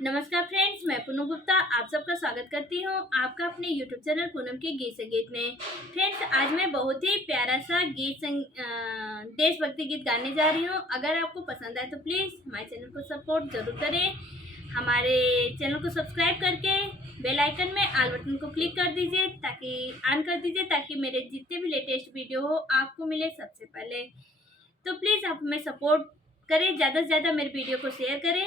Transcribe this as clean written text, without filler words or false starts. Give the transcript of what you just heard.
नमस्कार फ्रेंड्स, मैं पूनम गुप्ता आप सबका स्वागत करती हूँ आपका अपने यूट्यूब चैनल पूनम के गीत संगीत में। फ्रेंड्स, आज मैं बहुत ही प्यारा सा देशभक्ति गीत गाने जा रही हूँ। अगर आपको पसंद आए तो प्लीज़ हमारे चैनल को सपोर्ट ज़रूर करें। हमारे चैनल को सब्सक्राइब करके बेल आइकन में ऑल बटन को क्लिक कर दीजिए ताकि मेरे जितने भी लेटेस्ट वीडियो हो आपको मिले सबसे पहले। तो प्लीज़ आप हमें सपोर्ट करें, ज़्यादा से ज़्यादा मेरे वीडियो को शेयर करें